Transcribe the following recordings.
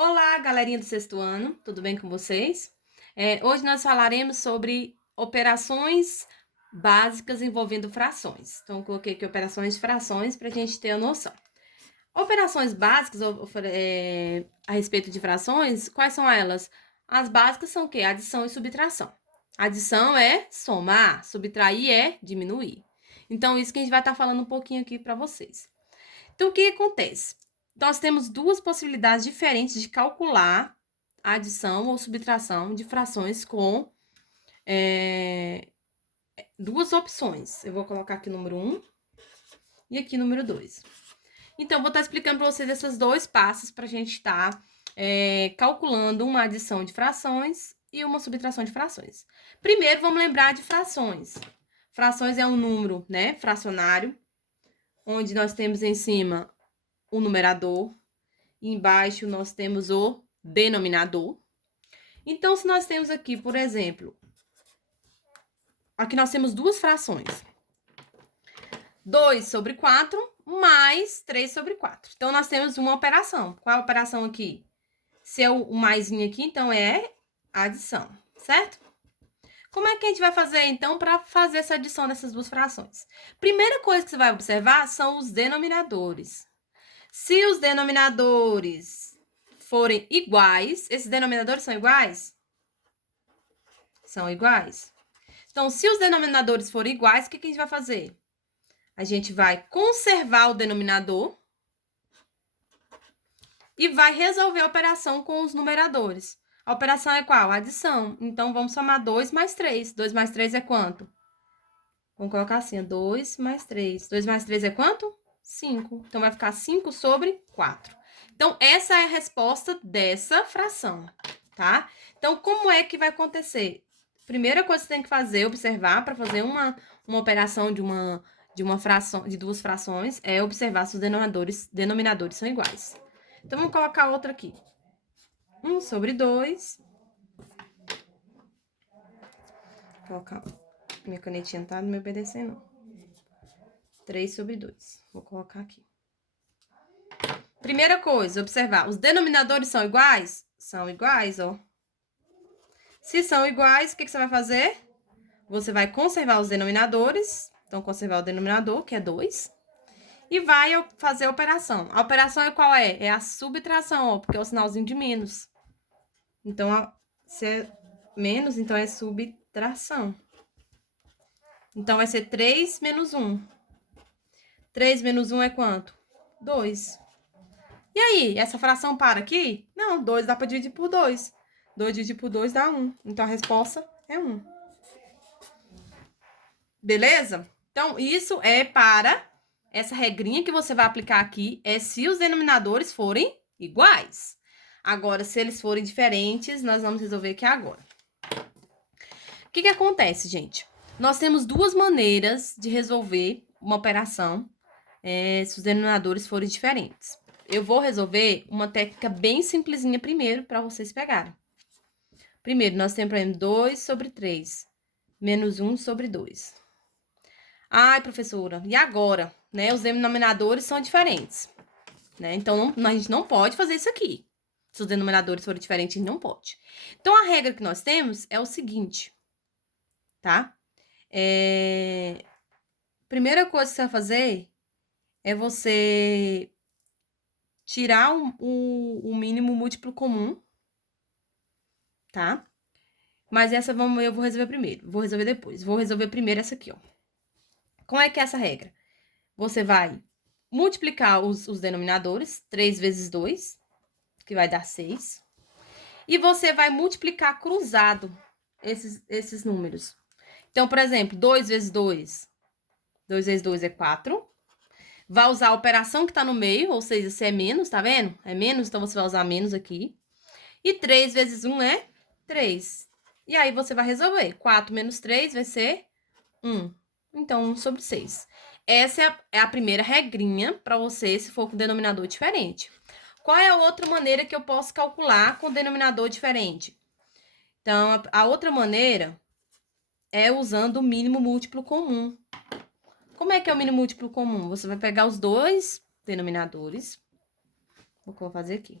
Olá, galerinha do sexto ano, tudo bem com vocês? Hoje nós falaremos sobre operações básicas envolvendo frações. Então, eu coloquei aqui operações de frações para a gente ter a noção. Operações básicas a respeito de frações, quais são elas? As básicas são o quê? Adição e subtração. Adição é somar, subtrair é diminuir. Então, isso que a gente vai estar falando um pouquinho aqui para vocês. Então, o que acontece? Nós temos duas possibilidades diferentes de calcular a adição ou subtração de frações com duas opções. Eu vou colocar aqui o número 1 e aqui o número 2. Então, vou estar explicando para vocês esses dois passos para a gente estar calculando uma adição de frações e uma subtração de frações. Primeiro, vamos lembrar de frações. Frações é um número, né, fracionário, onde nós temos em cima o numerador e embaixo nós temos o denominador. Então, se nós temos aqui, por exemplo, aqui nós temos duas frações. 2 sobre 4 mais 3 sobre 4. Então, nós temos uma operação. Qual é a operação aqui? Se é o maisinho aqui, então é adição, certo? Como é que a gente vai fazer, então, para fazer essa adição dessas duas frações? Primeira coisa que você vai observar são os denominadores. Se os denominadores forem iguais, esses denominadores são iguais? São iguais. Então, se os denominadores forem iguais, o que a gente vai fazer? A gente vai conservar o denominador e vai resolver a operação com os numeradores. A operação é qual? Adição. Então, vamos somar 2 mais 3. 2 mais 3 é quanto? Vamos colocar assim, 2 mais 3. 2 mais 3 é quanto? 5. Então, vai ficar 5 sobre 4. Então, essa é a resposta dessa fração, tá? Então, como é que vai acontecer? Primeira coisa que você tem que fazer, observar, para fazer uma operação de uma fração, de duas frações, é observar se os denominadores são iguais. Então, vamos colocar outra aqui. 1 sobre 2. Vou colocar. Minha canetinha não tá me obedecendo, não. 3 sobre 2. Vou colocar aqui. Primeira coisa, observar. Os denominadores são iguais? São iguais, ó. Se são iguais, o que você vai fazer? Você vai conservar os denominadores. Então, conservar o denominador, que é 2. E vai fazer a operação. A operação é qual é? É a subtração, ó, porque é o sinalzinho de menos. Então, se é menos, então é subtração. Então, vai ser 3 menos 1. 3 menos 1 é quanto? 2. E aí, essa fração para aqui? Não, 2 dá para dividir por 2. 2 dividido por 2 dá 1. Então, a resposta é 1. Beleza? Então, isso é para essa regrinha que você vai aplicar aqui, é se os denominadores forem iguais. Agora, se eles forem diferentes, nós vamos resolver aqui agora. O que acontece, gente? Nós temos duas maneiras de resolver uma operação se os denominadores forem diferentes. Eu vou resolver uma técnica bem simplesinha primeiro, para vocês pegarem. Primeiro, nós temos, por exemplo, 2 sobre 3, menos 1 sobre 2. Ai, professora, e agora? Né? Os denominadores são diferentes. Né? Então, a gente não pode fazer isso aqui. Se os denominadores forem diferentes, a gente não pode. Então, a regra que nós temos é o seguinte, tá? Primeira coisa que você vai fazer é você tirar o mínimo múltiplo comum, tá? Mas essa eu vou resolver primeiro, vou resolver depois. Vou resolver primeiro essa aqui, ó. Como é que é essa regra? Você vai multiplicar os denominadores, 3 vezes 2, que vai dar 6. E você vai multiplicar cruzado esses números. Então, por exemplo, 2 vezes 2. 2 vezes 2 é 4. Vai usar a operação que tá no meio, ou seja, se é menos, tá vendo? É menos, então você vai usar menos aqui. E 3 vezes 1 é 3. E aí, você vai resolver. 4 menos 3 vai ser 1. Então, 1 sobre 6. Essa é a primeira regrinha para você, se for com denominador diferente. Qual é a outra maneira que eu posso calcular com denominador diferente? Então, a outra maneira é usando o mínimo múltiplo comum. Como é que é o mínimo múltiplo comum? Você vai pegar os dois denominadores. Vou fazer aqui.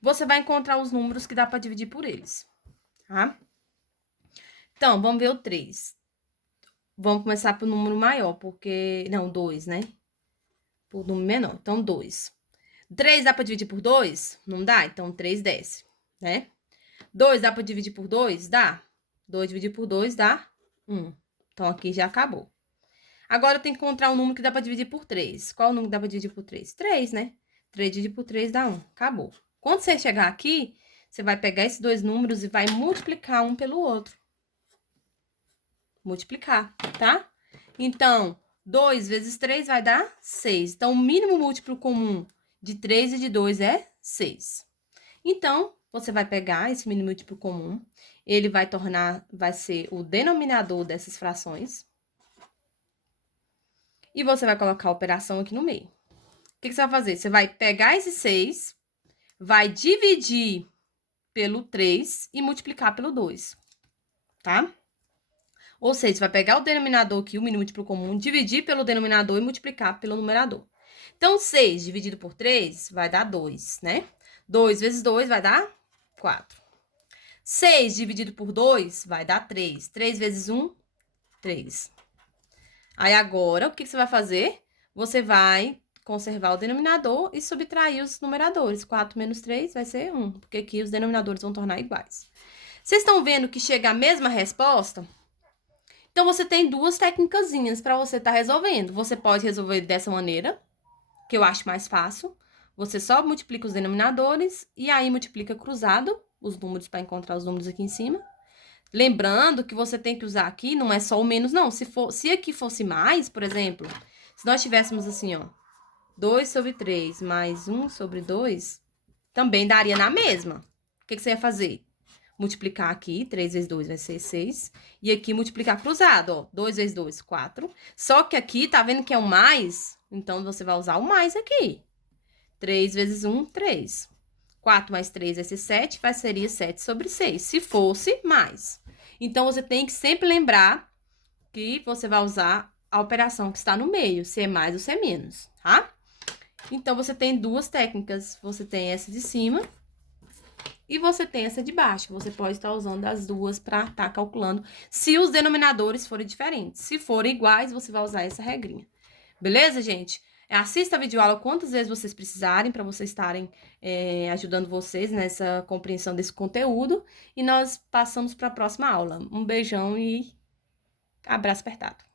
você vai encontrar os números que dá para dividir por eles, tá? Então, vamos ver o 3. Vamos começar por número maior, porque... Não, 2, né? Por número menor. Então, 2. 3 dá para dividir por 2? Não dá? Então, 3 desce, né? 2 dá para dividir por 2? Dá. 2 dividido por 2 dá 1. Então, aqui já acabou. Agora, eu tenho que encontrar um número que dá para dividir por 3. Qual o número que dá para dividir por 3? 3, né? 3 dividido por 3 dá 1. Acabou. Quando você chegar aqui, você vai pegar esses dois números e vai multiplicar um pelo outro. Multiplicar, tá? Então, 2 vezes 3 vai dar 6. Então, o mínimo múltiplo comum de 3 e de 2 é 6. Então, você vai pegar esse mínimo múltiplo comum, ele vai ser o denominador dessas frações. E você vai colocar a operação aqui no meio. O que você vai fazer? Você vai pegar esse 6, vai dividir pelo 3 e multiplicar pelo 2, tá? Ou seja, você vai pegar o denominador aqui, o mínimo múltiplo comum, dividir pelo denominador e multiplicar pelo numerador. Então, 6 dividido por 3 vai dar 2, né? 2 vezes 2 vai dar 4. 6 dividido por 2 vai dar 3. 3 vezes 1, 3. Aí, agora, o que você vai fazer? Você vai conservar o denominador e subtrair os numeradores. 4 menos 3 vai ser 1, porque aqui os denominadores vão tornar iguais. Vocês estão vendo que chega a mesma resposta? Então, você tem duas técnicazinhas para você estar resolvendo. Você pode resolver dessa maneira, que eu acho mais fácil. Você só multiplica os denominadores e aí multiplica cruzado os números para encontrar os números aqui em cima. Lembrando que você tem que usar aqui, não é só o menos, não. Se aqui fosse mais, por exemplo, se nós tivéssemos assim, ó, 2 sobre 3 mais 1 sobre 2, também daria na mesma. O que você ia fazer? Multiplicar aqui, 3 vezes 2 vai ser 6. E aqui multiplicar cruzado, ó. 2 vezes 2, 4. Só que aqui, tá vendo que é o mais? Então, você vai usar o mais aqui. 3 vezes 1, 3. 4 mais 3 vai ser 7, seria 7 sobre 6, se fosse mais. Então, você tem que sempre lembrar que você vai usar a operação que está no meio, se é mais ou se é menos, tá? Então, você tem duas técnicas. Você tem essa de cima e você tem essa de baixo. Você pode estar usando as duas para estar calculando se os denominadores forem diferentes. Se forem iguais, você vai usar essa regrinha. Beleza, gente? Assista a videoaula quantas vezes vocês precisarem para vocês estarem ajudando vocês nessa compreensão desse conteúdo. E nós passamos para a próxima aula. Um beijão e abraço apertado.